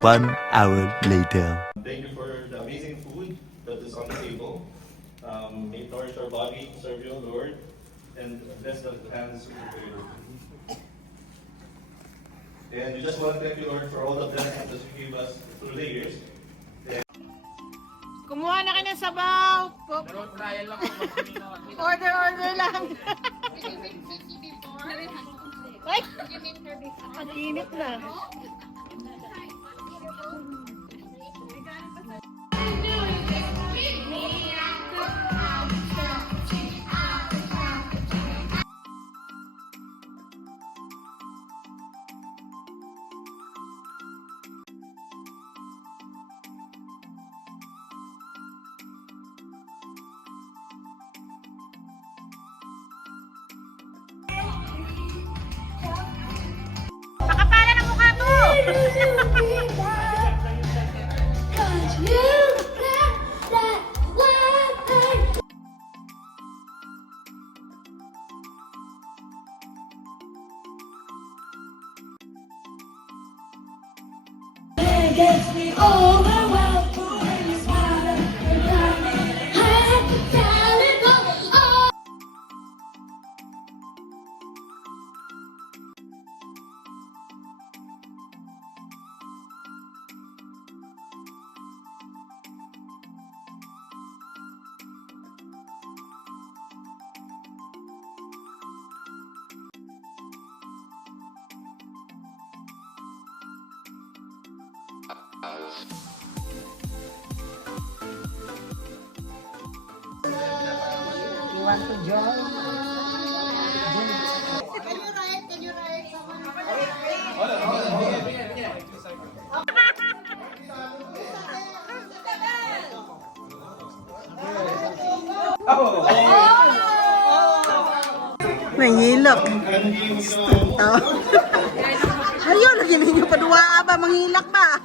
1 hour later. Thank you for the amazing food that is on the table. May it nourish our body, serve you, Lord, and bless the hands of the food. And we just want to thank you, Lord, for all the blessings that you gave us through the years. Kumuha na kayo ng sabaw. Order lang. Ay! Ang init na. Makapala ng mukha to! Gets me overwhelmed when you smile and tell me I have to tell it all. You want to join? Can you write? Nangilak. Ayaw, lagi ninyo padua ba? Mangilak ba?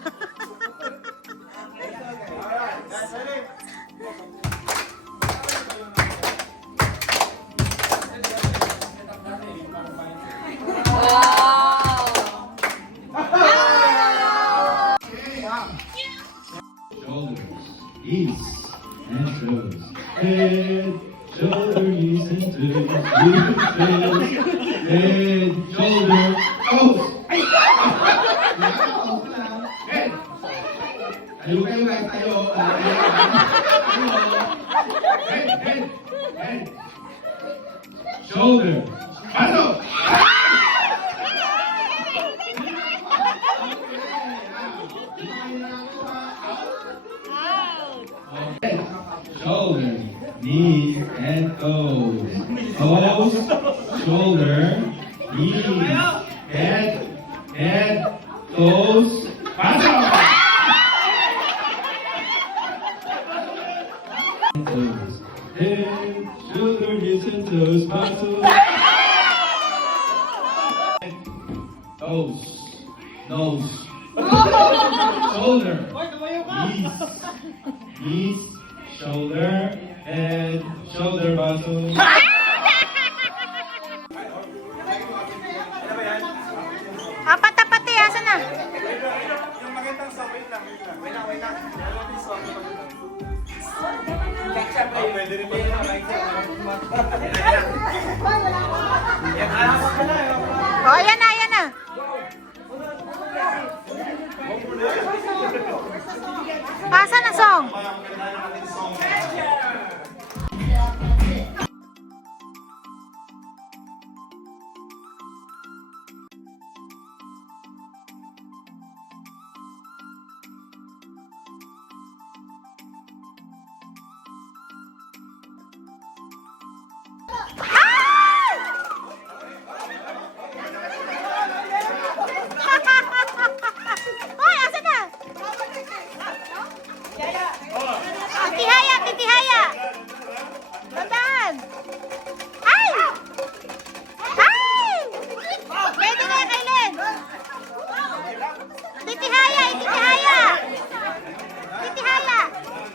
Shoulders, knees, and toes. Head, shoulder, knees, and toes. Head, shoulder, toes. Head. Tayo kayo guys, tayo. Head. Shoulder. Paso. Shoulder, knees, and toes. Toes, shoulder, knees, head, toes, paso! Toes, head, shoulder, knees, and toes, paso! Toes, nose, shoulder, knees, shoulder, head, shoulder, muscle. Apat-apati, asan na? Yung magandang sa wait lang. Wait lang. Pwede rin O, ayan na. Asan na, Song? Hoy, asan na? Titihaya! Tandaan! Ay! Pwede na, Kailen! Titihaya!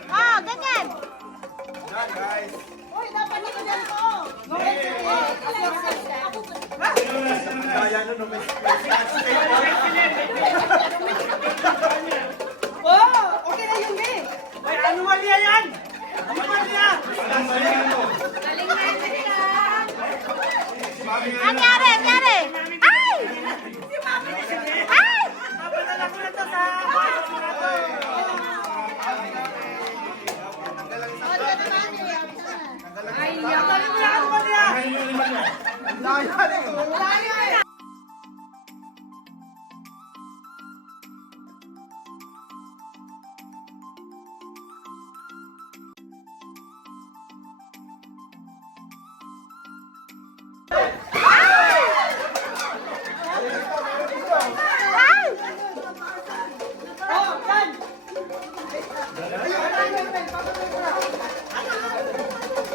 Oh, ganyan! Uy, dapat ito dyan ko. Kaya Oh, okay na yun, eh. Ay, anomalya yan! Anomalya! Anyari, anyari. Ay! Ay! Papadala ko na to sa boss na to. Ay, tanggalin mo na anomalya!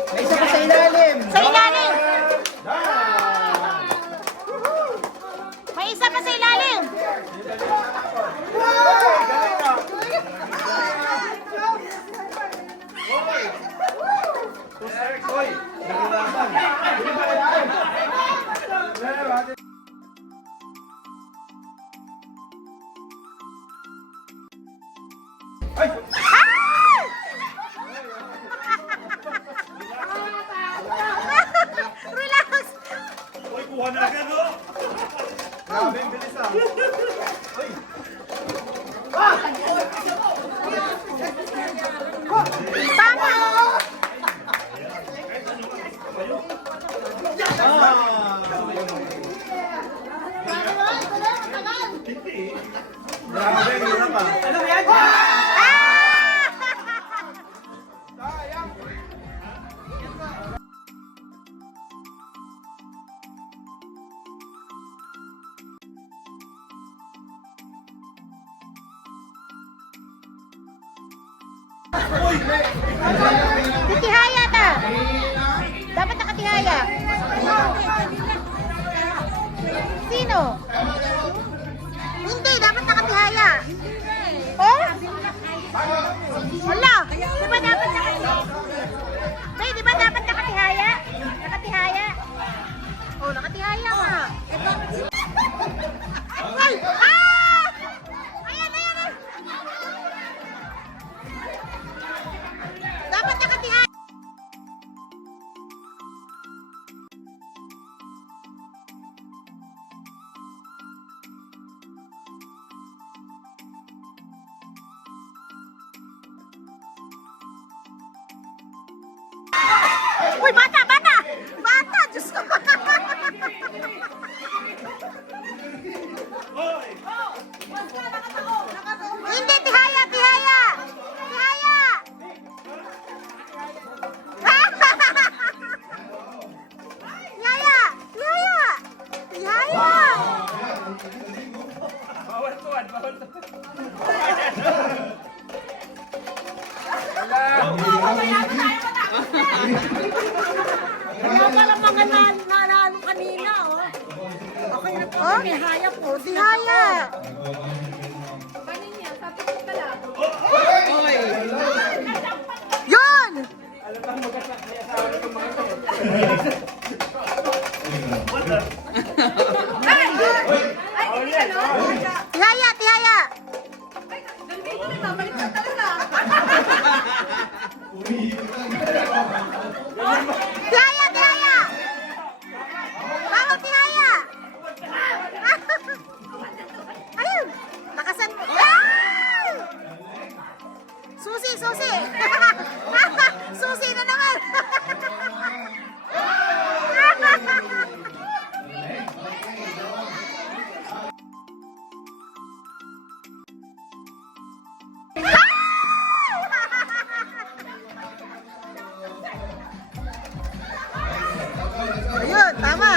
Sa ilalim. May isa pa sa ilalim. Relax. Uy, kuha na agad, oh! Grabe, ang bilis ah. Uy! Tama. Grabe, ang hirap ah. Ano yan? Titihaya ta. Dapat nakatihaya. Sino? Hindi, dapat nakatihaya. Oh? Wala. Di ba dapat nakatihaya? Bay, di ba dapat nakatihaya? Nakatihaya? Oh, nakatihaya nga. Ay! Ah! Ayan, ayan, ayan. Dapat nakatihaya. Uy, bata, bata! Bata, Diyos ko! Hindi, tihaya, tihaya! Tihaya! Tihaya! Tihaya! Tihaya! Bawal tuwan, bawal tuwan. Kaya pala mga nanalo kanina, oh. Okay na po, Oh? tihaya po. Tihaya! Yun! Tihaya, tihaya! Tihaya, tihaya! Bawal tihaya! Ayun! Nakasan mo. Ay! Susi, susi! Susi na naman! Ayun, tama.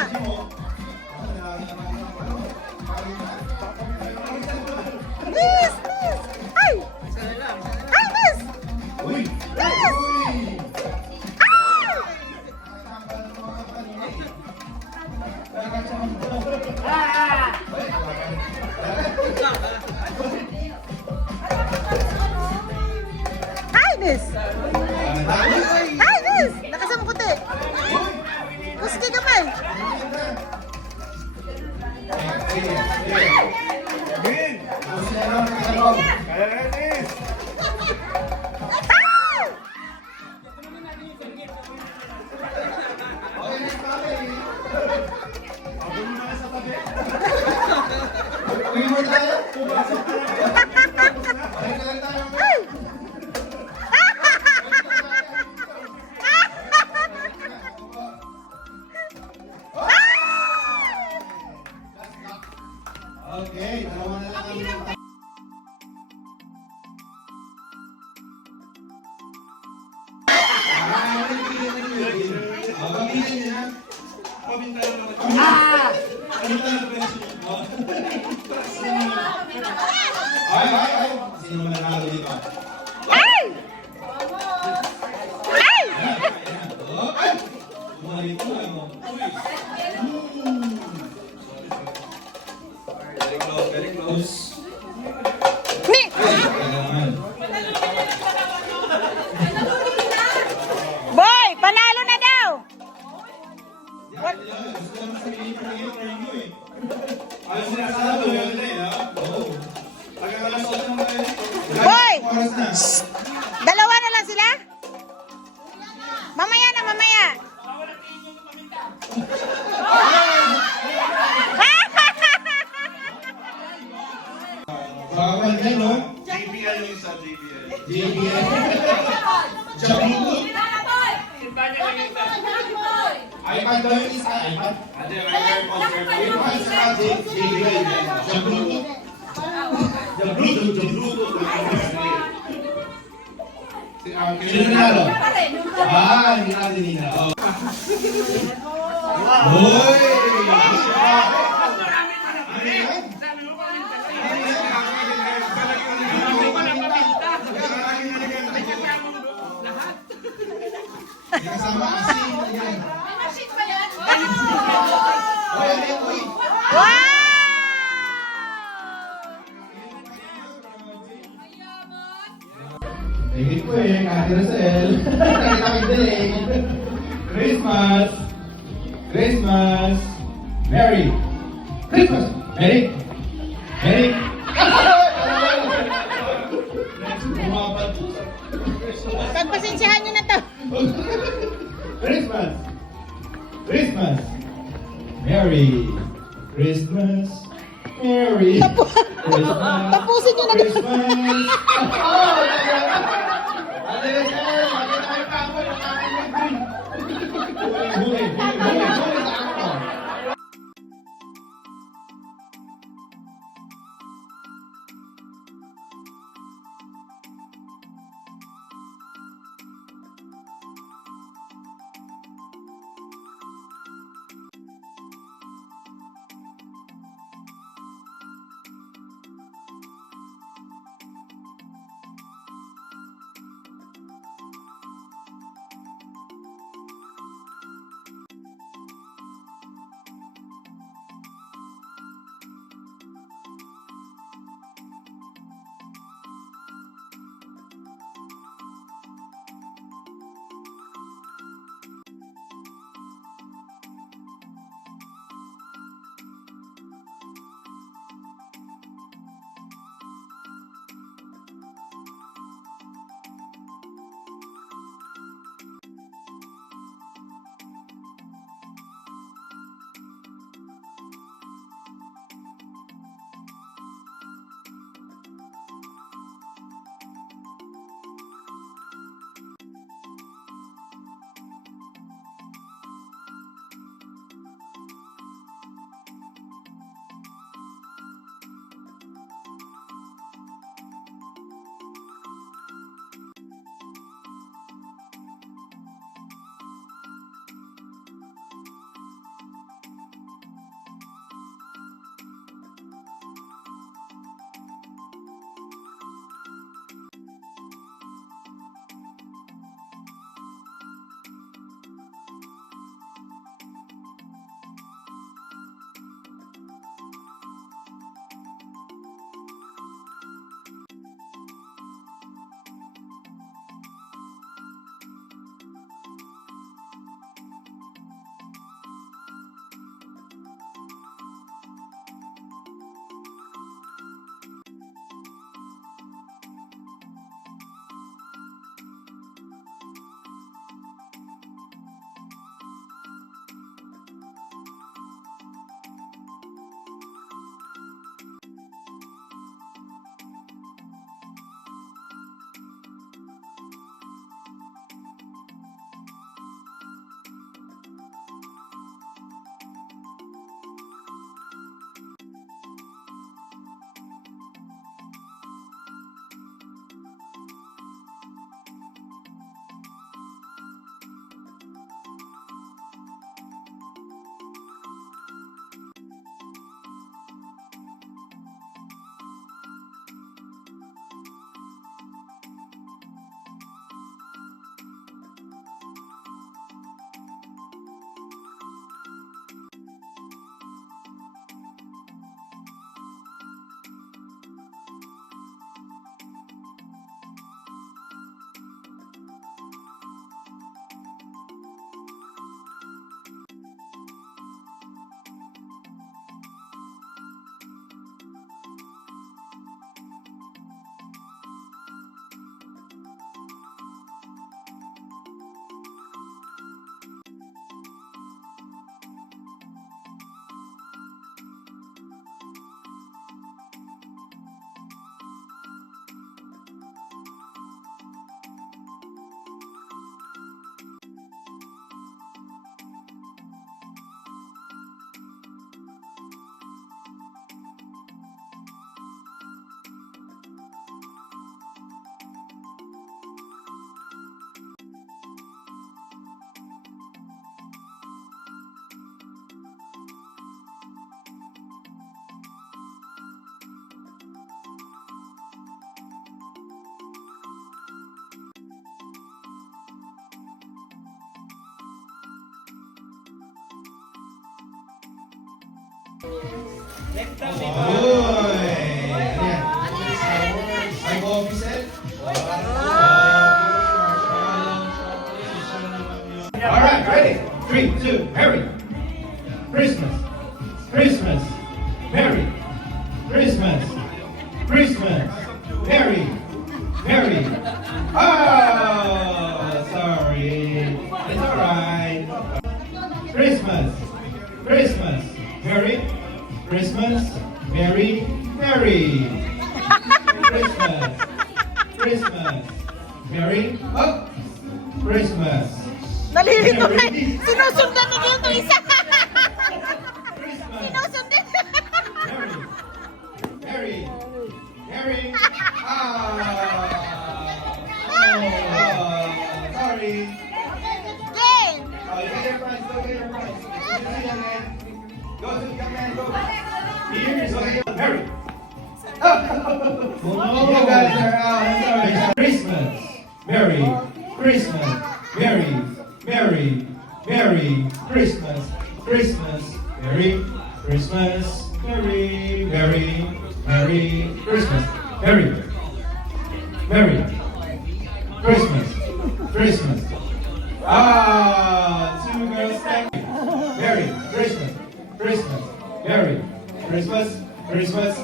Miss, miss. Ay! Ay, miss! Miss! Ay! Hi, miss! Hi, miss! Nakasamukot eh. Puski ka pa eh. Green! Okay, dalawa na lang ang Ay! Sino mananalo dito? Ay! Ay! Ay! Bumalik ko lang. Very close. Ni! Kailangan. Boy, panalo na daw! Gusto naman sabihin ko rin yung ring mo eh. Ano sinasabi mo yun eh, ha? Oo. Tagang alas 8 naman kayo dito. Boy! Oras na. Dalawa na lang sila? Mamaya na, mamaya. Baka pa din, no? JBL yung isa, JBL. JBL. Jablugot. iPad daw yung isa, iPad. iPad sa JBL. Jablugot. Jablugot. Sino nanalo? Hindi natin nila. Hoy! Ano yan? Hindi kasama asin. Ayan. Uy! Wow! Tingin ko eh, Ate Rosel. Nakita ko din. Christmas! Christmas! Merry! Christmas! Merry! Merry! Umabot. Pagpasensyahan nyo na to. Christmas! Christmas! Merry! Christmas! Merry! Christmas! Tapusin nyo na to. Christmas! Ate Rosel! Ate tayo kapoy! Huli sa ako! Uy! Ayan. Ay, coffee set. Alright, ready? 3, 2, hurry! Christmas! Christmas! Merry! Christmas! Christmas! Merry! Merry! Oh, sorry. It's alright. Christmas! Christmas! Merry! Christmas! Merry! Merry! Christmas! Christmas! Merry! Oh! Christmas! Nalilito na. Sinusundan ni Gil itong isa. Christmas! Sinusundan. Merry! Merry! Merry! Ah! Sorry! Gil! Oh, you get your prize, go get your prize. Go to young man, go. Here's okay. Merry! You guys are out. I'm sorry. Christmas! Merry! Christmas! Merry! Merry! Merry! Christmas! Christmas! Merry! Christmas! Merry! Merry! Merry! Christmas! Merry! Merry! Christmas! Christmas! Ah! Two girls, thank you. Merry! Christmas! Christmas! Merry! Christmas! Christmas!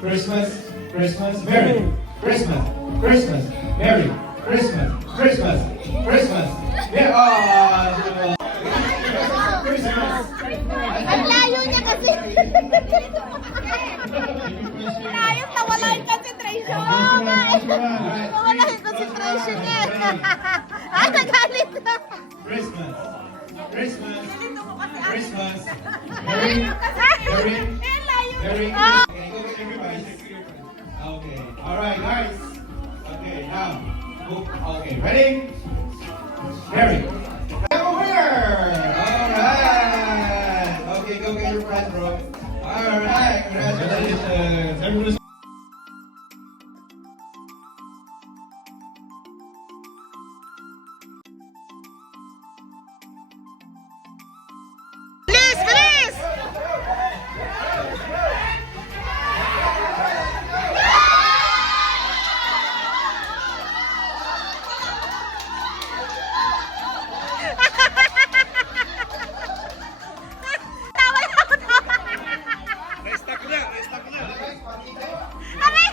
Christmas! Christmas! Merry! Christmas! Christmas! Merry! Christmas! Christmas! Christmas! Yeah! Ah! Christmas! Ang layo niya kasi. Layo, nawala yung concentration. Oo nga eh. Nawala yung concentration niya. Ay, nagalit na. Christmas! Christmas! Christmas! Merry! Merry! Layo. Merry! Oh. Okay, go get everybody. Okay. Alright, guys. Okay, now. Okay, ready? Merry! We have a winner! Alright! Okay, go get your prize, bro. Alright, congratulations. Everybody's Bilis, bilis! Tawa na ako, tawa. Restock na, restock na. Aray!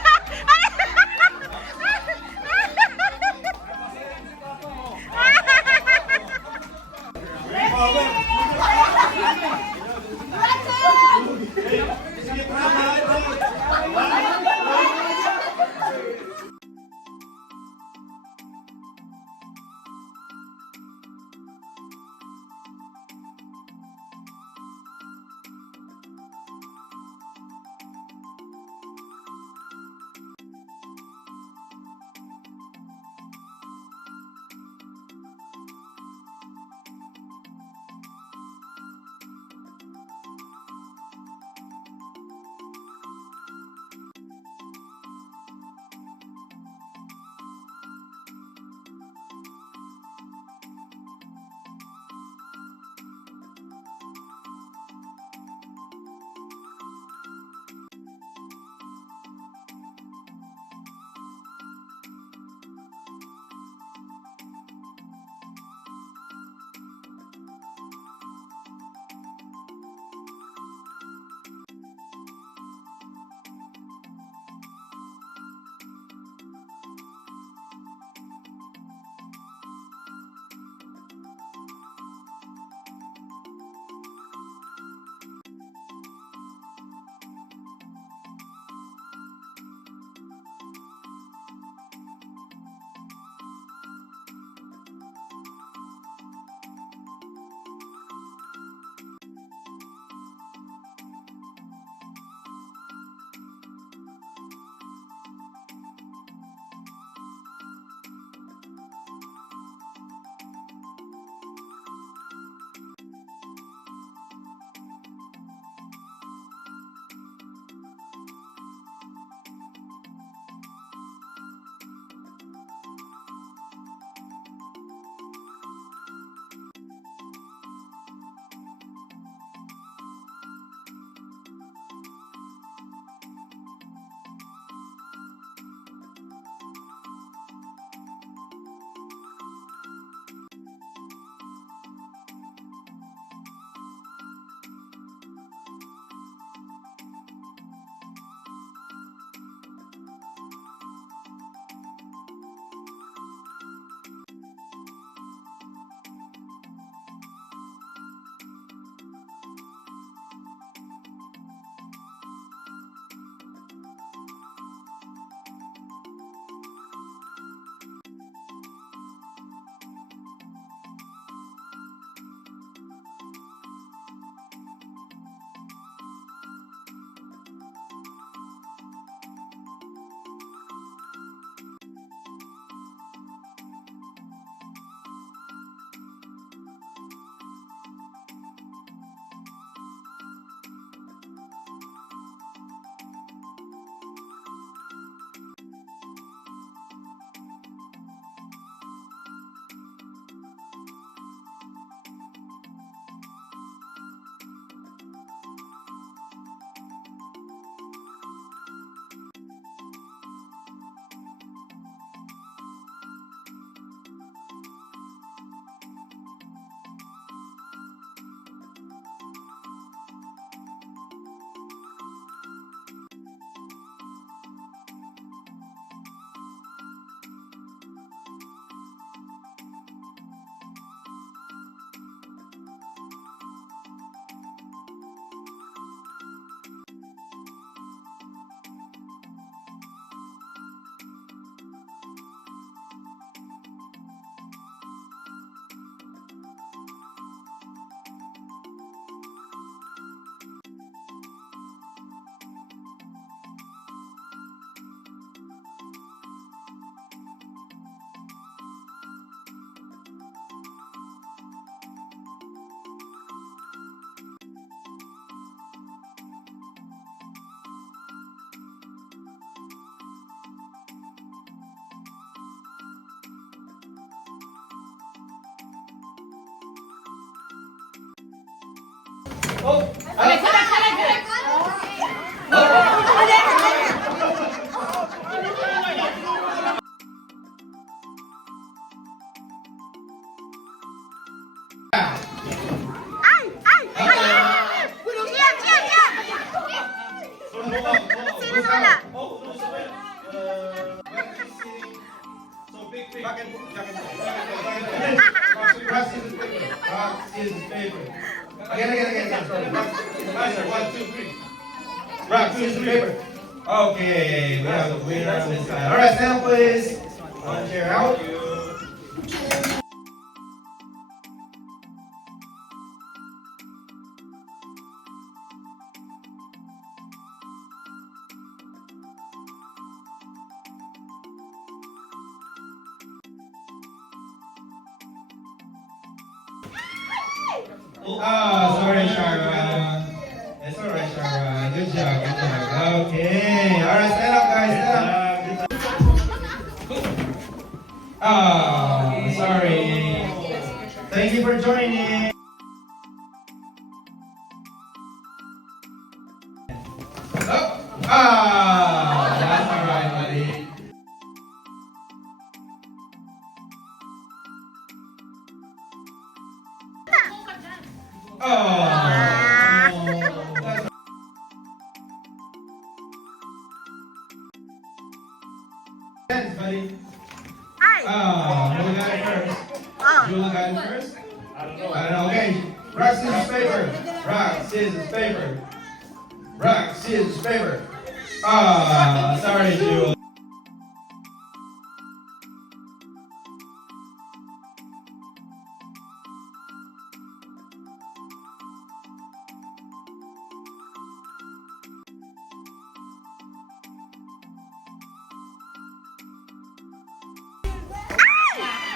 Answer. 1, 2, 3. Rock, scissors, paper. Okay, we have the winner on this side. All right, stand up, please. One chair out. Sorry, Shara. It's alright, Shara. Good job, good job. Okay. Alright, stand up, guys. Stand up. Sorry. Thank you for joining. That's alright, buddy. Thanks, buddy. Ay! Who got it first? Oh. Jewel got it first? I don't know. Okay. Rock, scissors, paper. Rock, scissors, paper. Rock, scissors, paper. Sorry, Jewel.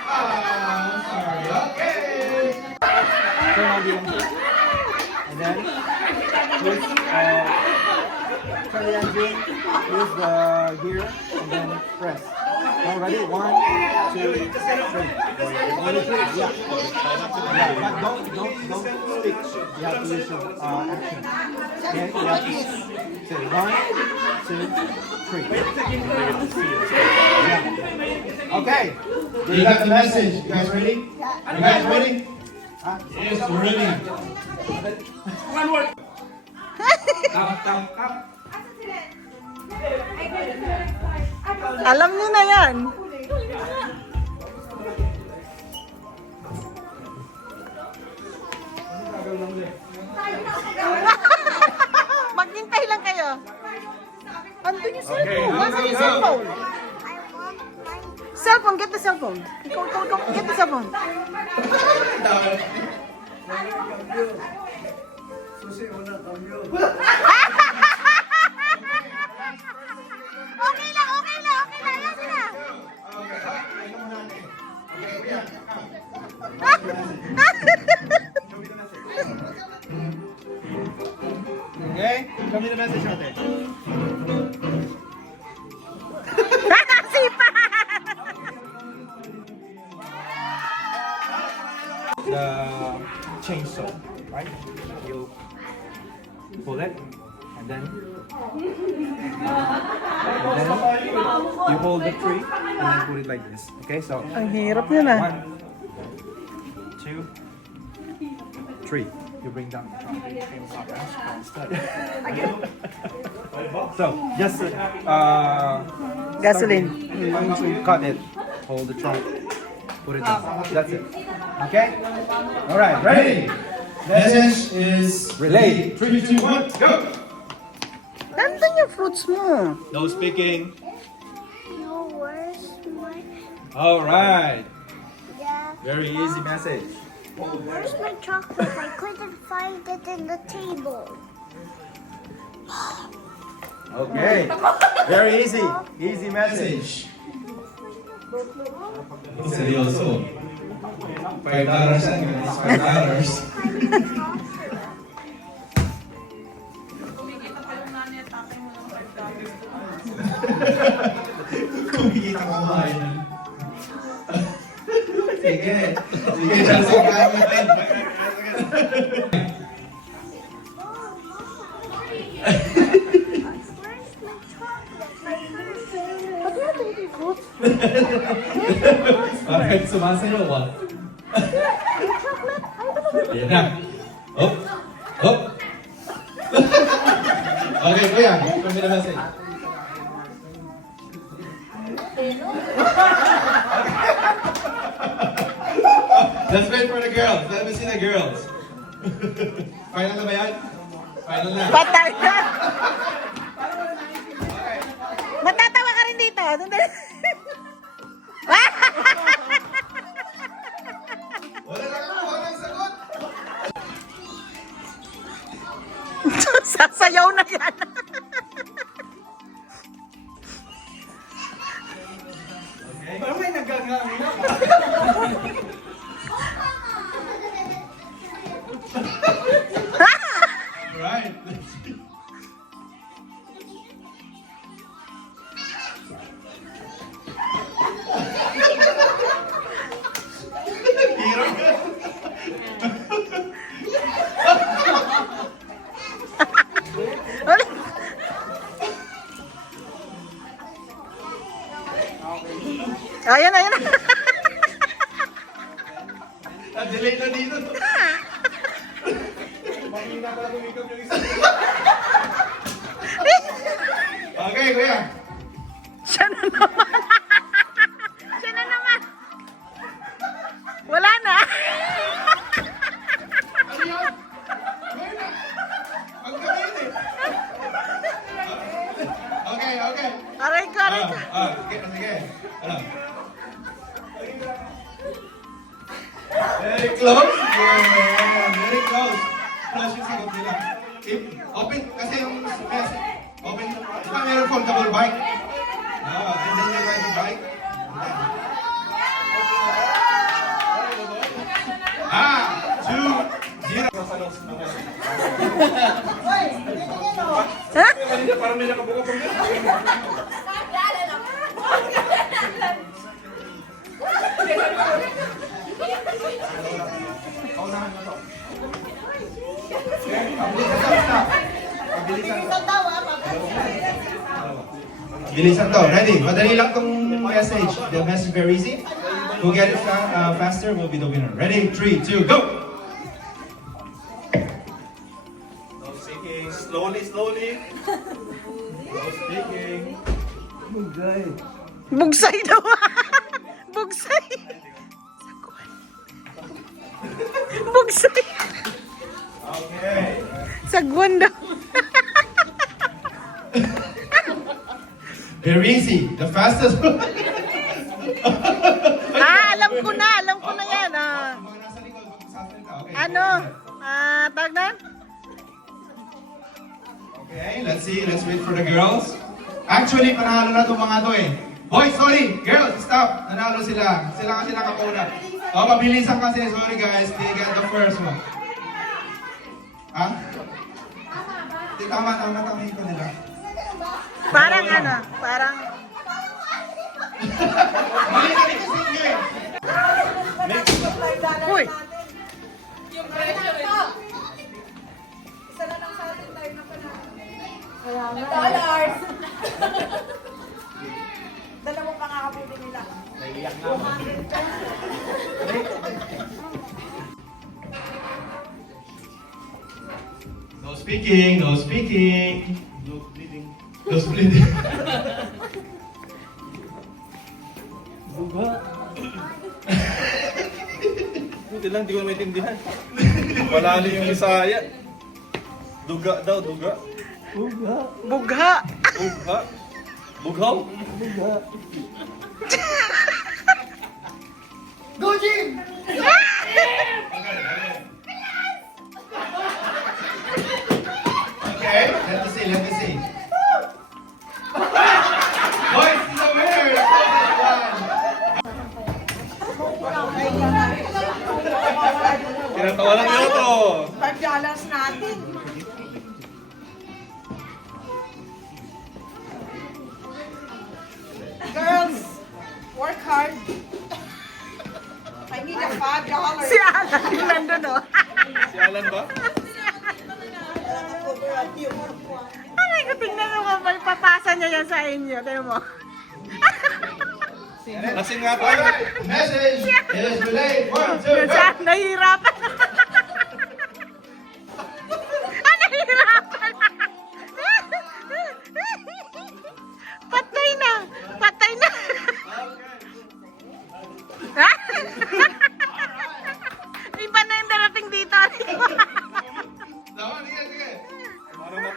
I'm sorry. Okay. Turn on the engine. And then use turn the engine, use the gear, and then press. Now ready? 1, 2, 3. 1, 2, 3. Yeah. Yeah, but don't stick. You have to use your action. Okay, you have to say 1, 2, 3. Yeah. Okay. You got the message. You guys ready? You guys ready? Yes, we're ready. Alam niyo na yan. Maghintay lang kayo. Andun yung cellphone. Nasaan yung cellphone? Cellphone, get the cellphone. Go, get the cellphone. Okay lang. Ayan sila. Okay? Show me the message out there. Sipa! The chainsaw, right? You pull it, and then you hold the tree, and then put it like this. Okay, so Ang hirap yun ah. 1, 2, 3. You bring down the trunk. So just Gasoline. once you cut it, hold the trunk, put it down. That's it. Okay? All right, ready? Message is Relay. 3, 2, 1, go! Nandun yung fruits mo. No speaking. No worse, All right. yeah. Very easy message. Where's my chocolate? I couldn't find it in the table. Okay. Very easy. Easy message. Seryoso. $5 yan. $5. Kumikita ko kumain. Sige. Sige, Chelsea. Kaya mo yan. Where's my chocolate? My favorite. Ba't natin yung fruits? Bakit sumasayaw ah? Chocolate? Ay, ito ba? Ayan na. Hop. Hop. Okay, kuya. Show me the message. Let's wait for the girls. Let me see the girls. Final na ba yan? Final na. Patay na. Matatawa ka rin dito. Sandali. Wala lang ako, walang sagot. Sasayaw na yan. Parang may naggangang na. Alright, let's see. Hirap ka. Ayan, ayan. Na-delay na dito. Mahina pala kumikap yung isa. Okay, kuya. Siya na naman. Siya na naman. Wala na. Ano yun? Kuya na. Magkamit eh. Okay, okay. Aray ko, aray ko. Sige, sige. Ano? Very close. Yeah, very close. Close yung sagot nila. Open, kasi yung message. Open, di ba meron foldable bike? And then you ride the bike. Two, zero. Ha? Kanina parang may nakabuka pang Bilisan to. Ready? Madali lang tong message. The message very easy. Who get it faster will be the winner. Ready? 3, 2, go! No speaking. Slowly, slowly. No speaking. Bugsay daw. Bugsay. Bugsay. Okay. Sagwan daw. Very easy. The fastest. Alam ko na yan. Mga nasa likod, wag magsasalita. Okay. Ano? Tawag na? Okay, let's see. Let's wait for the girls. Actually, panalo na itong mga to eh. Boys, sorry. Girls, stop. Nanalo sila. Sila kasi nakapuna. Pabilisan kasi. Sorry guys. They get the first one. Ha? Tama yung ko nila. Parang ano? Parang... Mali ka rin kasi game. Uy! $. Dalawang pangakabili nila. No speaking, no speaking. No bleeding. No splitting. Buga. Buti lang, di ko na maintindihan. Wala na yung Bisaya. Duga daw, duga. Buga. Bugha! Bugha. Bughaw? Buga. Okay, let me see, let me see. Boys, is the winner. Kinatawanan nila to. $5 natin. Girls, work hard. I need a $5. Si Alan yung nandun, oh. Si Alan ba? Aray ko, tingnan mo kung may papasa niya yan sa inyo. Tingnan mo. Lasing nga to. Alright, message is relayed. 1, 2, Yun go. siya, nahihirapan. Nahihirapan. Patay na. Patay na. Ha? Iba na yung darating dito. Tama, sige, sige.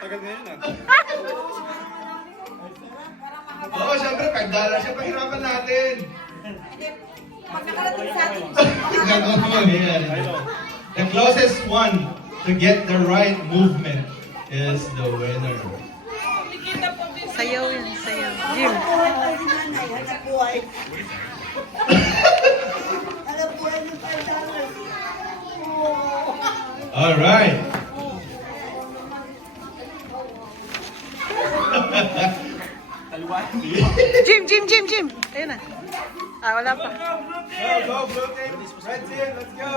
Agad ngayon ah. Oo, syempre, $5 siya, pahirapan natin. Pag nakarating sa atin, Gagawin mo yan. The closest one to get the right movement is the winner. Sayaw yun, sayaw. Jim. buhay. Alam po yan yung $5. All right. Jim. Ayun na. Ah, wala pa. Go, blue team. Red team, let's go.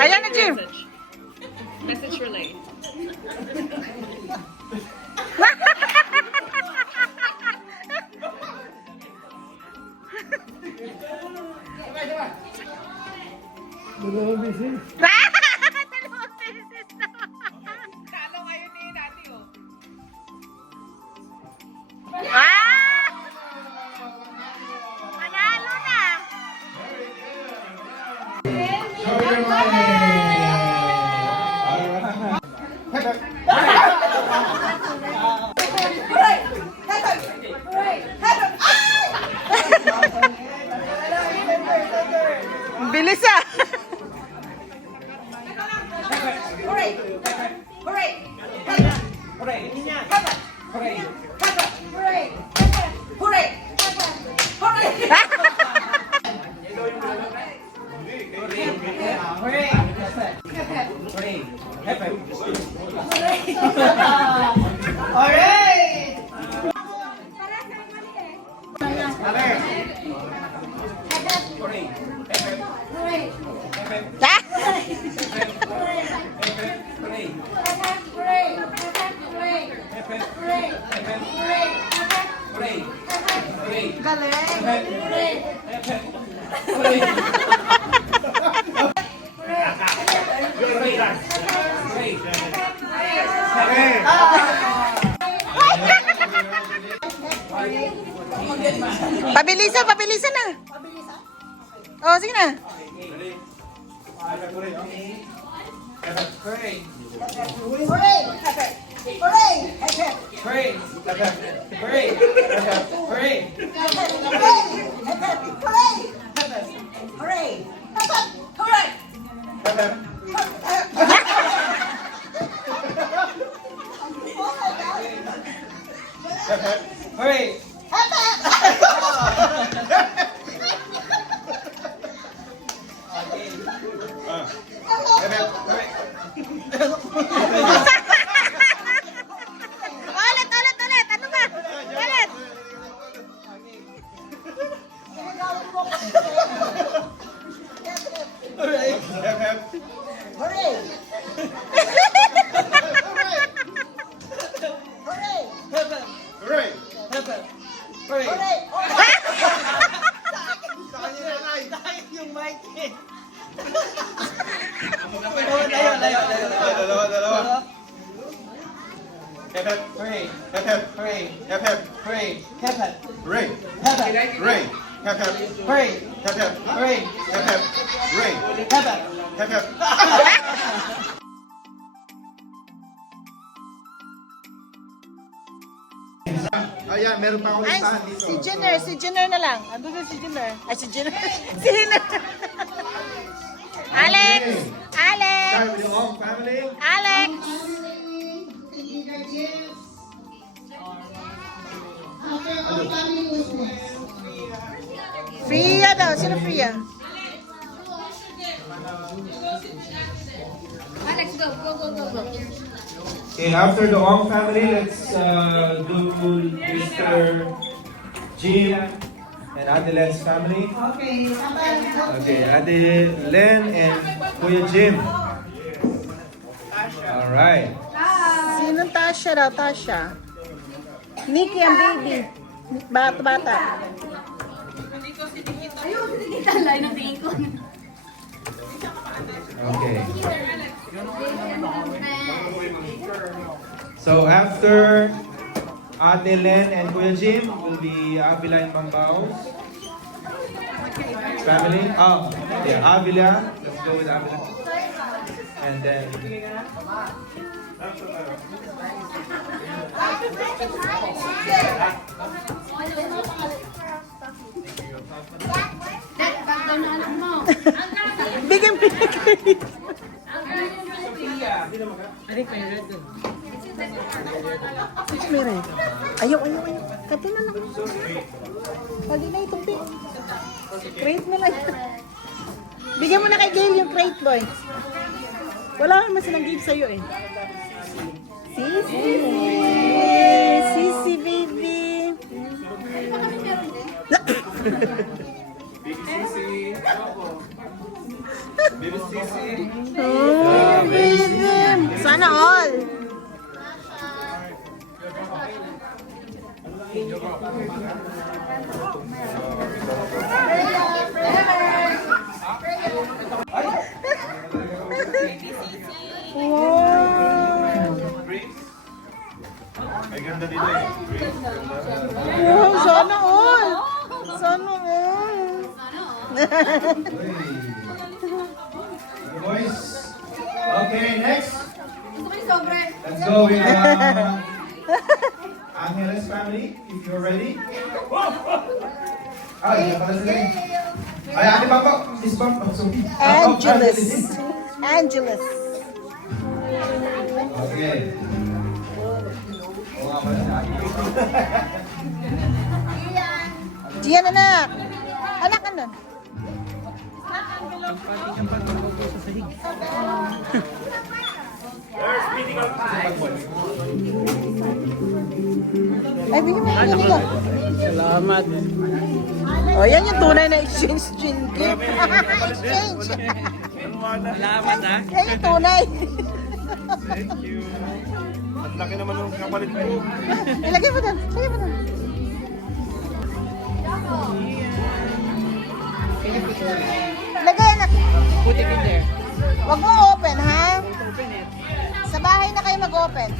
Ayan na, Jim. Message relay. Dalawang beses na. Ah! Manalo na. Show your money. Bilis ah. Pabilisan na. Oh, sige na. Ulit. Ano ba? Ulit. Dalawa. Hep, hep. Hooray. Hep, hep. Hooray. Hep, hep. Hooray. Hep, hep. Hooray. Hep, hep. Hooray. Hep, hep. Hooray. Hep, hep. Hooray. Hep, hep. Hooray. Hep, hep. Hep, hep. Ayan, meron pa akong Ay, listahan dito. si Jenner na lang. Ando na si Jenner. Ay, si Jenner. Si Jenner. Alex! Start with your own family. Alex! Fria daw. Sino Fria? Alex, go. Okay, after the Ong family, let's do Mr. Jim and Adelen's family. Okay, Adelen and Kuya Jim. Alright. Sinong Tasha daw? Tasha. Nikki ang baby. Bata. Okay. So after Adelen and Kuya Jim will be Avila and Mambao's family. Oh, yeah, Avila. Let's go with Avila. And then Bigyan pinagay. Meron. Ayaw. Kati na lang. Pwede na itong pin. Crate na lang. Bigyan mo na kay Gail yung crate, boy. Wala naman silang gift sa'yo eh. Sisi, baby. Oh, baby. Sana all. Ay, ganda dito eh. Oh, sana all. Sana all. Boys. Okay, next. Let's go with Angeles family, if you're ready. Ay, yan pala sila eh. Ay, ate pa po. Sis pa po. Angelus. Okay. Oo nga pala si ate. Gian, anak. Anak ka nun. Ay, bigyan mo yung ganito. Salamat. O, yan yung tunay na exchange gift. Exchange. Salamat ha. Yan yung tunay. Thank you. Ang laki naman ng kapalit mo. Ilagay mo doon. Ilagay mo doon. Ilagay, anak. Put it in there. Huwag mo open, ha? Open it. Sa bahay na kayo mag-open.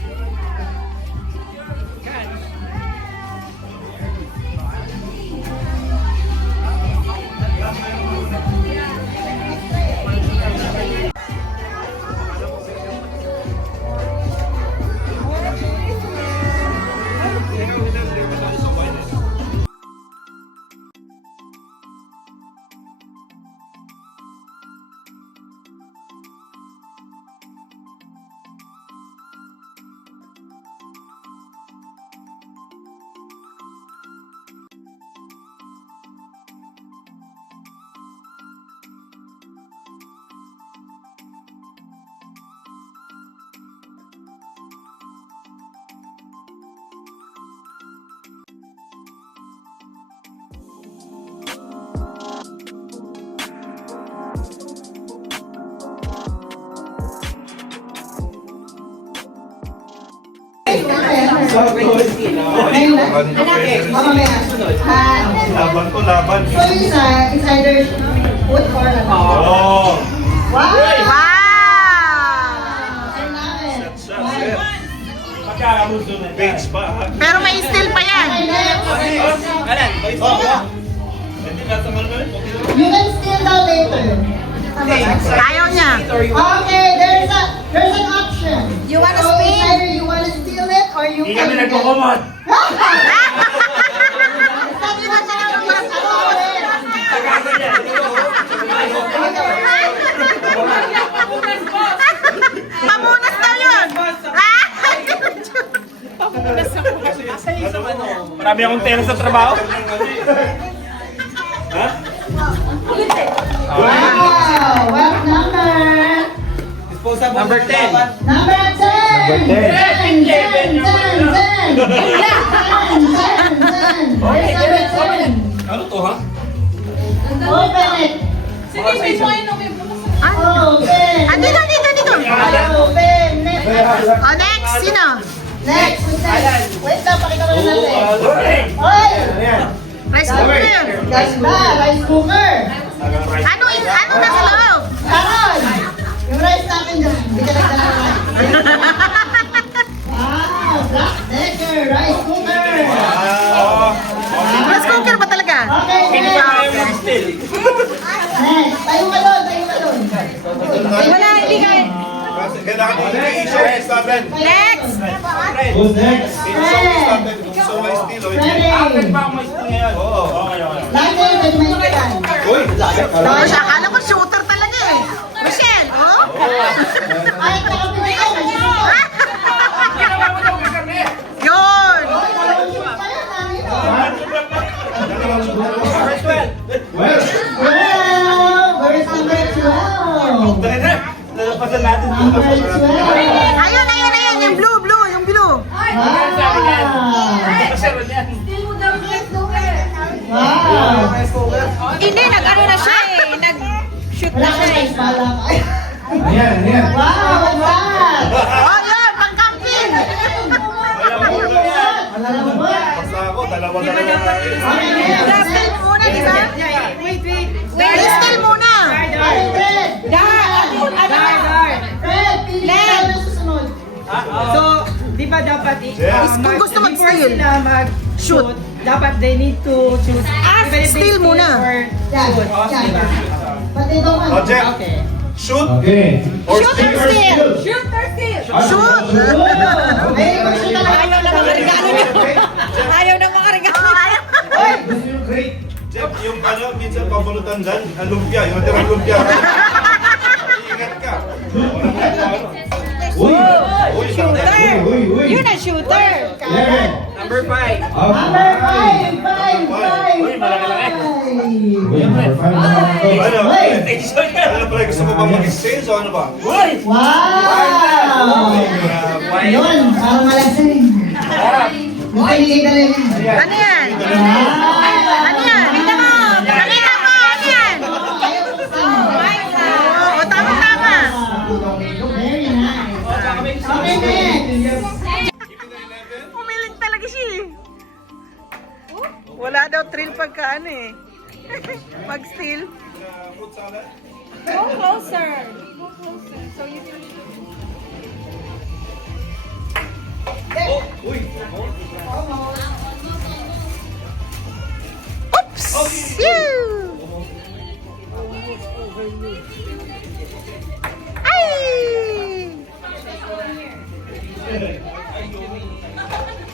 Laban to, laban. So it's either wood or laban. Oh! Wow! Wow! I love it. Shit. Page pa, ha? Pero may still pa yan. You can steal that later. Ayaw niya. Okay, there's an option. You wanna so spin? it's either you wanna steal it or you can. nagkukumot. Pamunas daw yun. Marami akong tela sa trabaho. Ha? Wow! What number? Number 10. Number 10! 10! 10! 10! 10! 10! 10! 10! Where's number 10? Ano to, ha? Open it! Open! Dito. Open! Next! O, next. Sino? Next! Wait lang, pakita mo na natin. Oy! Rice cooker. Ganda! Rice cooker! Ano nasa loob? Karon! Yung rice natin dyan. Hindi ka nagdala ng rice. Wow! Black Decker! Rice cooker! Rice cooker ba talaga? Okay, next! Next! Tayo ka doon! Wala, hindi ka. Kailangan ko na i-share sa atin. Next. Who's next? Next! pwede maintindihan. Uy! Oh, siya, akala ko shooter talaga eh. Michelle, oh? Ay, kakapit ka. Yun! Well, Where's number 12? Lalapasan natin Number 12. Ayun, ayun, ayun. Yung blue, blue, yung blue. Wow! Hindi, nag-ano na siya eh. Nag-shoot na Wala siya ka eh. guys, balak. ayan, ayan. Wow, wow! Oh, yun, pang-camping. Wala na ba? Basta ako, dalawa na lang. Still muna, di ba? Wait. Wait, still muna. Ay, Fred! Fred, pili ka tayo ng susunod. So, di ba dapat Kung gusto before mag-steal. sila mag-shoot, dapat they need to choose even if they steal muna. or Yan, shoot. yan. But they don't want. Project. Okay. Shoot Okay. or Shoot steal. or steal? Shoot or steal? Shoot. Ay, mag-shoot na lang. Ayaw na makaregalo niyo. Ayaw na makaregalo. Gusto nyo great? Jeff, yung ano, minsan pabalutan dyan, ang lumpia, yung natirang lumpia. Ingat ka. Uy! Uy, Shooter. Uy! Yun ang shooter. Number 5. Number 5, 5, 5, Uy, malaki-laki. Uy, number 5 naman to. Ano? Ano pala, gusto mo bang mag-exchange o ano ba? Wow! Yun, parang malasing. Makinig ka lang. Ano yan? Ano yan? Tingnan mo. Pakita mo. Ano yan? Oo, tama-tama. Very nice. Okay, next. Umiling talaga siya eh. Wala daw thrill pagka ano eh. Pag-steal. Fruit salad? Go closer. Go closer. So you can... Oops! Phew! Ay!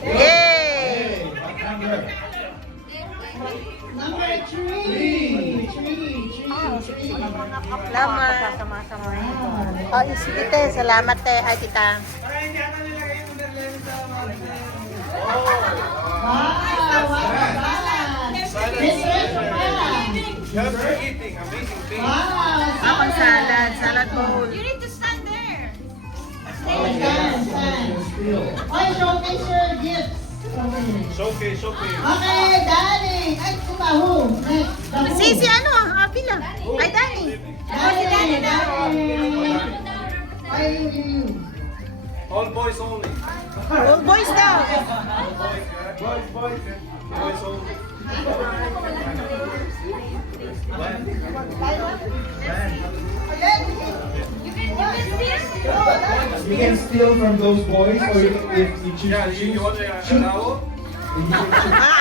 Yay! Number 3. Salamat. Oh, sige te. Salamat te. Hi, tita. Just for eating, amazing thing. Apang salad. Salad bowl. Ay, showcase your gifts. Showcase, showcase. Okay, Danny. Ay, who? Next. Si ano? Happy lang. Ay, Danny. Danny. Ay, you. All boys only. All boys daw. Boys, boys. Boys only. You can steal from those boys or if you choose Yeah, to you choose. want a towel?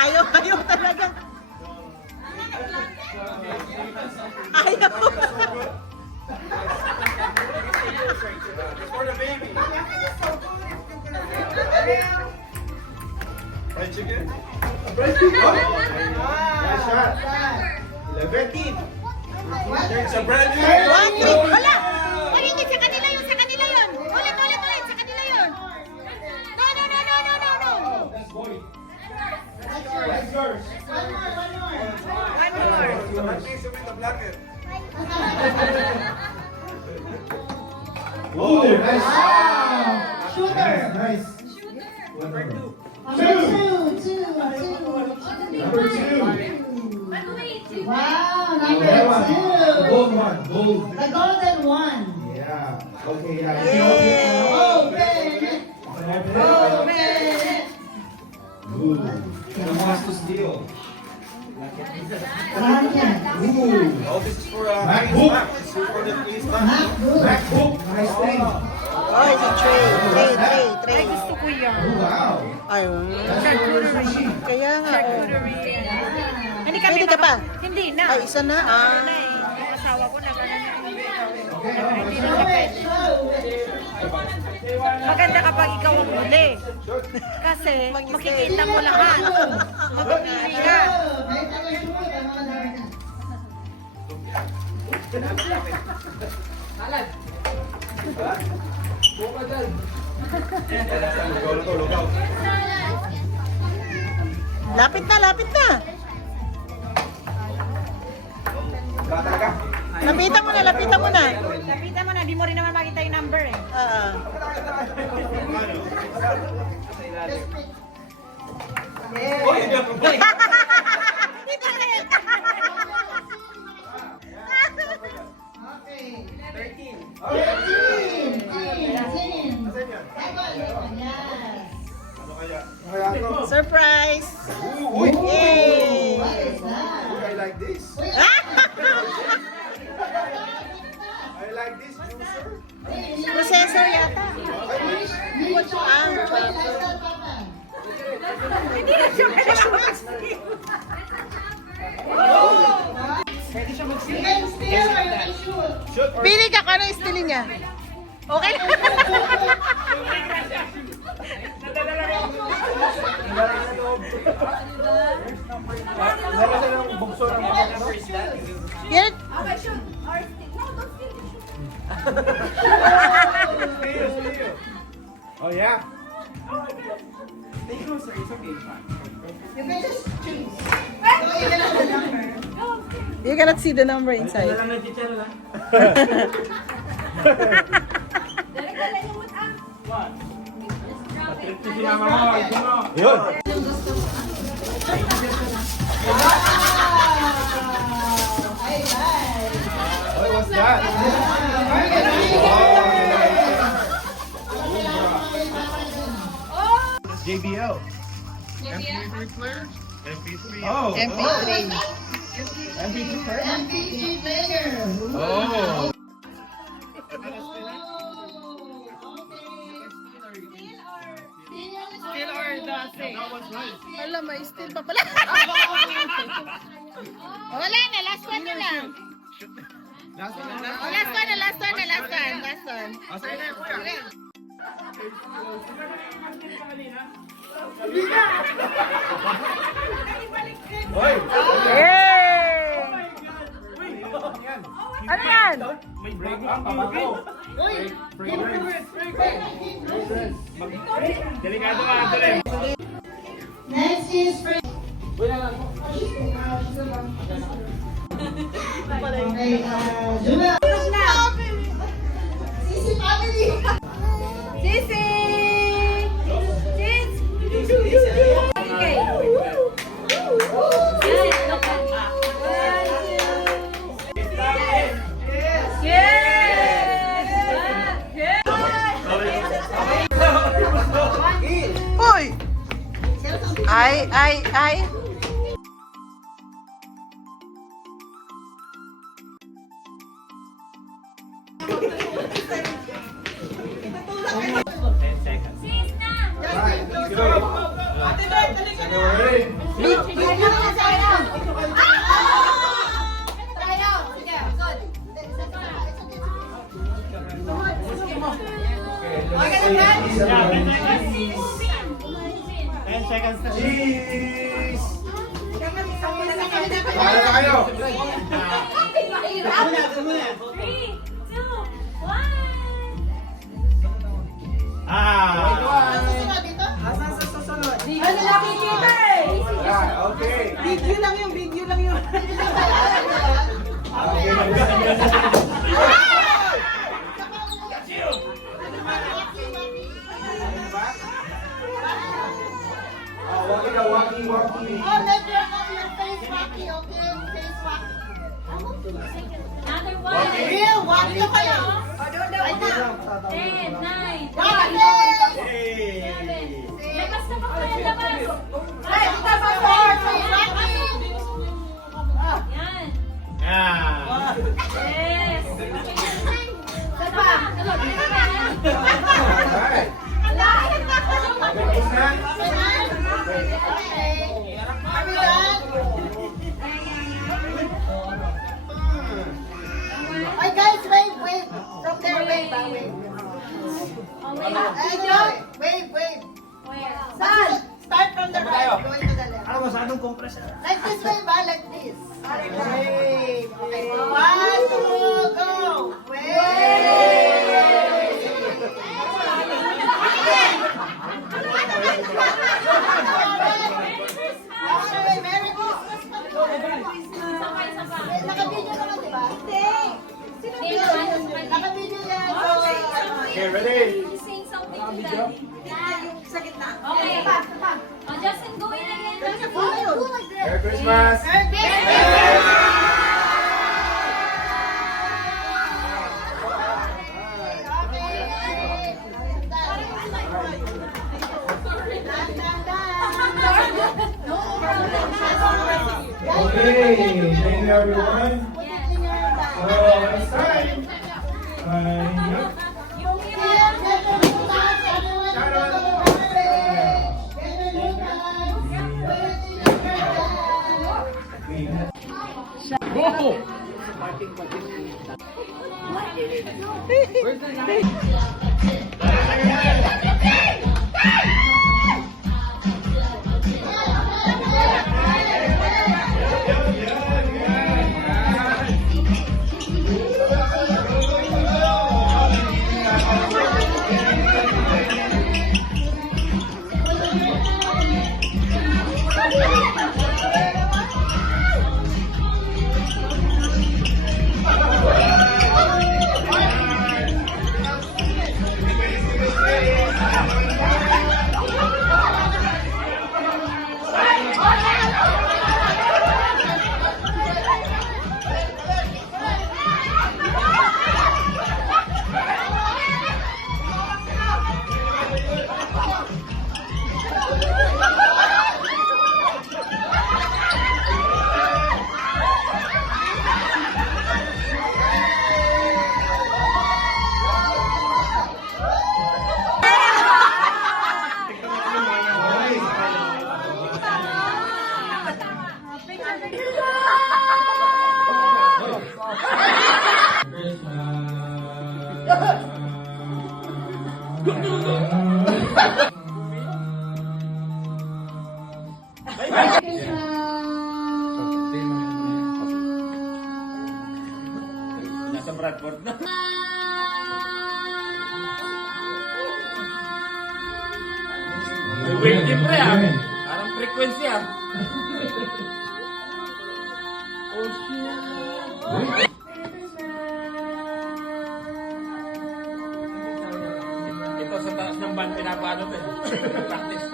Ayaw talaga. Ayaw. For the baby. Fried chicken? Fried chicken. Nice shot. 11. It's a brand new. One, three. Wala. Ay, hindi. Sa kanila yun. Sa kanila yun. Ulit. Sa kanila yun. No. That's boy. That's yours. One more. With the blanket. Oh, nice. Shooter. Nice. Number 2. Number 2. Wow, That one. number 2. Gold one. Gold. The golden one. Yeah. Okay, yeah. Open it. Open it. Ooh. Who wants to steal? Blanket. Ooh. Oh, this is for MacBook. This is for the police. MacBook. MacBook. Nice thing. Oh, si Trey. Ay, gusto ko yan. Oh, wow. Ayun. Charcuterie. Kaya nga. Oh. Charcuterie. Hindi kami Pwede ka pa? Hindi na. Ay, isa na. Ano na eh. Yung asawa ko na gano'n. Maganda kapag ikaw ang huli. Kasi makikita mo lahat. Magpipili ka. May taga-shoot. Ano ang dami ka? Lapit na, lapit na. Lapitan mo na, lapitan mo na. Lapitan mo na, di mo rin naman makita yung number eh. Oo. Dito rin. Surprise! Yay! I like this. I like this juicer. Processor yata. Pili ka kung ano yung stili niya. Okay na. Yan. Oh yeah. You cannot see the number inside. Yun. What was that? JBL. MP3 player? MP3. Oh. MP3. MP3 player? MP3 player. Oh. Still or the same? Alam, may still pa pala. Wala na, last one na lang. Last one. Oh, last one na, last one na, last one. Last one. Sige na, kuya. Hoy! Yay! Ano yan? Break up, pabago. Delikado ka, Andres. Next is Frank. Okay, Juna. Sisi family. Sisi! Okay. Hoy! Ay. Cheese! Para na kayo! 3, 2, 1. Ano nakikita eh? Yeah, okay. Video lang yun, video lang yun. Walking ka, walking. Oh, let your face wacky, okay? Face wacky. Another one. Real wacky kayo. Ay na. 10, 9, Wacky! 7. Labas na pa po yan, labas. Ay, ito pa four. Face wacky. Yan. Yeah. Yes. Isa pa. Alright. Okay, na. Okay. Are we done? Ay, guys, wave. From there, wave. Ay, no. Wave. Where? Saan? Start from the right, going to the left. masyadong compressor. Like this way ba? Like this. Wait. Okay. 1, 2, go. Wait. Merry Christmas. Naka-video naman, di ba? Hindi. Naka-video yan. Okay, ready? Sing something to them. Sa gitna. Okay. Oh, Justin, go in again. Merry Christmas! Okay, thank you everyone. It's time. Yep. Nasa Bradford na. Wait, pre ah. Parang frequency ah. Oh shit. Ito sa taas ng band pinapaano to eh. Practice.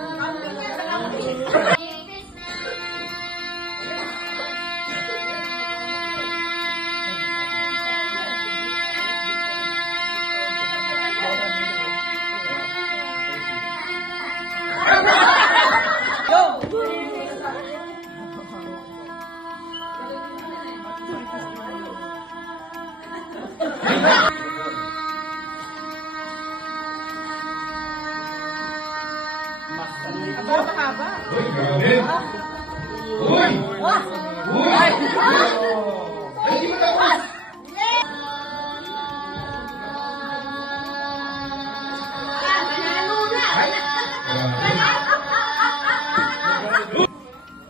Uy, grabe! Uy! Uy! Hindi mo tapos!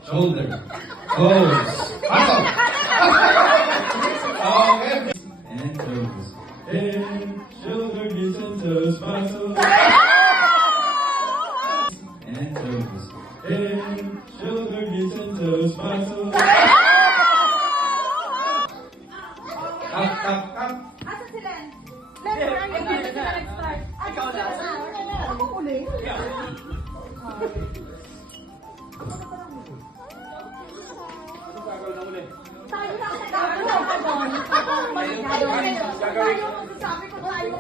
Shoulder. Toes. Muscle. Okay. And toes. Head, shoulder, knees and toes, muscles. And toes. Head, shoulder, knees and toes, muscles. Up. Asan si Len? Len, where are you? Start. Ikaw na. Ako uli.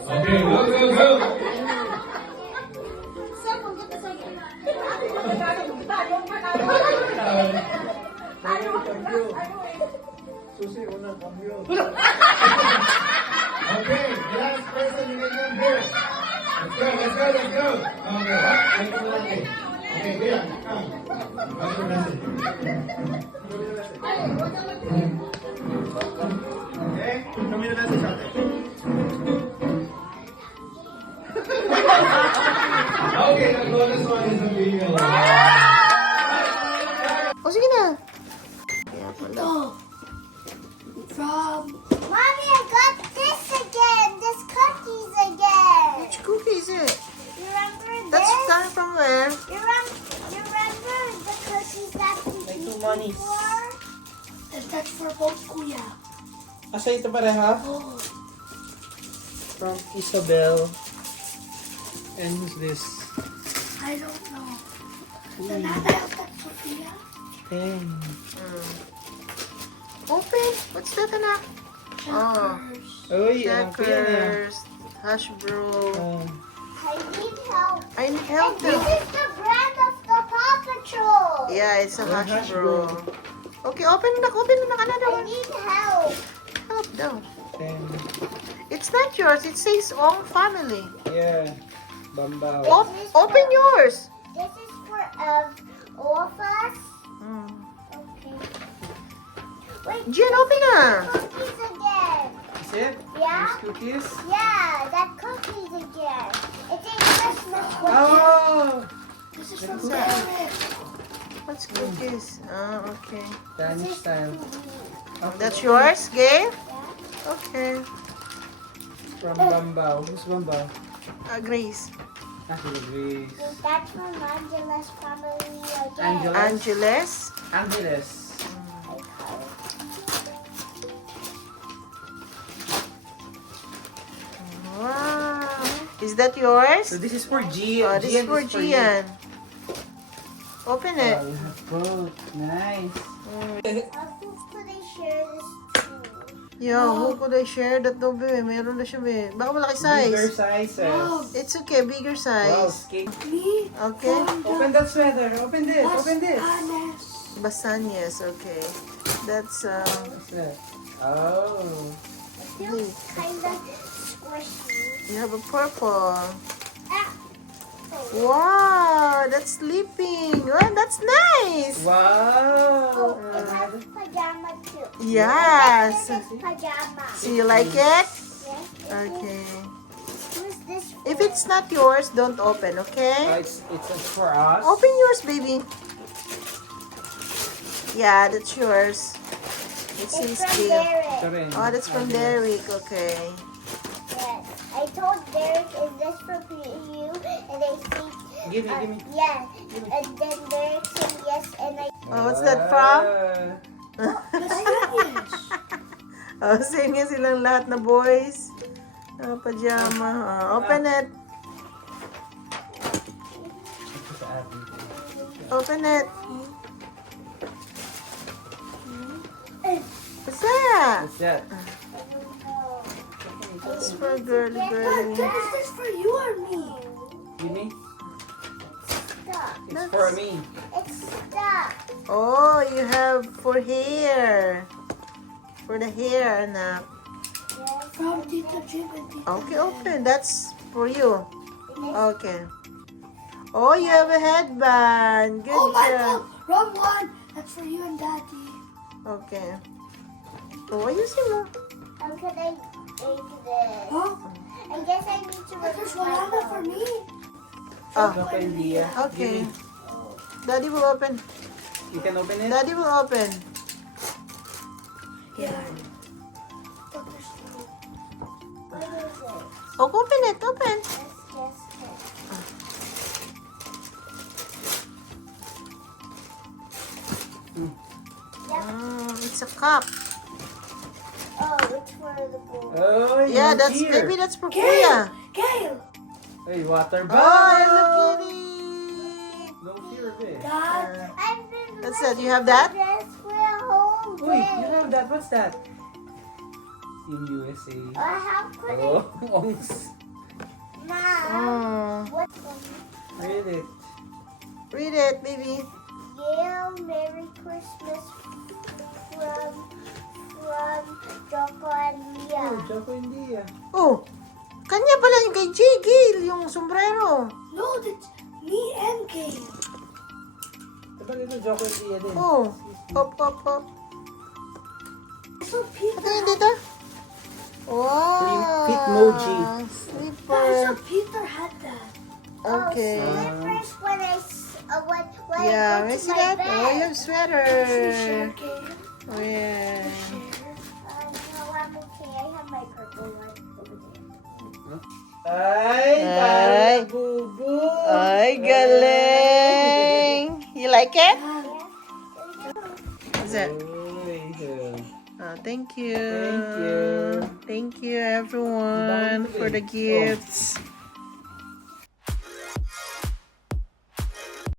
Okay, go. Okay, the last person you can here. Let's go. Okay, okay, Kuya, come. What's your message? Okay, kami na message natin. Okay, the bonus one is a video. money. That's for both kuya. Asa ito pareha? Oh. From Isabel. And who's this? I don't know. The nanay of that Sophia. Ten. Open. What's that, anak? Oh. Uy, ang kuya na. Checkers. Hash bro. I need help. I need help This too. is the brand of the Paw Patrol. Yeah, it's a hash hash bro. bro. Okay, open na. Open na another I one. need help. Help daw. 10. It's not yours. It says Ong family. Yeah. Bambao. Open yours. This is for all of us. Mm. Okay. Wait, Jen, open na. cookies again. Is it? Yeah? These cookies? Yeah, that cookies again. It's a Christmas cookie. Oh! This is from What's that? Derek. What's cookies? Oh, okay. Spanish style. That's yours, Gail? Okay. From Bambao. Who's Bambao? Grace. Actually, Grace. That's from Angela's family again. Angela. Angeles. Angeles. Wow. Is that yours? So this is for Gian. Oh, this is for you. Gian. Open Oh, it. you have both. Nice. Who could I share this to? Yo, who could I share that to, be? Meron na siya, be. Baka malaki Bigger size. sizes. It's okay, bigger Wow, size. skate. Me? Okay. Open that sweater. Open this. Open this. Basanyas, okay. That's, What's that? Oh. Feels kind of squishy. you have a purple. Ah. Wow, that's sleeping. Wow, that's nice. Wow. Oh, it has pajama too. Yes. This is pajama. So you like it? Yes. Okay. Who's this for? If it's not yours, don't open, okay? It's for us. Open yours, baby. Yeah, that's yours. It It's says from Gail. Derek. Ito rin. Oh, that's from Derek. Okay. Yes. I told Derek, is this for you? And they say, Give me. yeah. And then Derek said yes, and I. Oh, what's that from? Spanish. Oh, same nga silang lahat na boys. Pajama. Open it. Open it. What's that? What's that? It's for girly girly. Is this for you or me? Give me. Stuck. It's for me. It's stuck. Oh, you have for hair. For the hair, anak. Yes. From Tito Jim and Tito. Okay, open. That's for you. Okay. Oh, you have a headband. Good Oh my job. God! Wrong one. That's for you and Daddy. Okay. Oh, ayusin mo. How can I make this? Huh? I guess I need to. But there's one for me. Oh, No idea. okay. Give me. Daddy will open. You can open it. Daddy will open. Yeah. But there's no. What is it? Oh, open it. Open. Yes, yes, yes. It's a cup. Oh, it's for the bowl. Oh, Yeah, no that's fear. maybe that's for Kuya. Gail! Hey, water Oh, bottle. there's a kitty. No fear of it. Dad, I've been What's that? You have that? dressed for a whole Uy, day. you have that. What's that? Team USA. How could Oh, ongs. I? Mom, Oh, what's Read it. read it, baby. Gail, Merry Christmas from Joko and Mia. Oh, Joko India. Oh, kanya pala yung kay Jigil, yung sombrero. No, that's me and Gail. Diba dito Joko India din? Oh, hop, hop, hop. So Peter, Ito yung dito. Wow. Bitmoji. Slipper. so Peter had that. Okay. Oh, slippers when when Yeah, I go may to see my that? bed. Oh, you have sweater. Share, Gail. Oh, yeah. No, I'm okay. I have my purple one over there. Ay, Ay. parang bubu. Ay, galing. You like it? Yeah. What's that? Thank you. Thank you everyone for the gifts.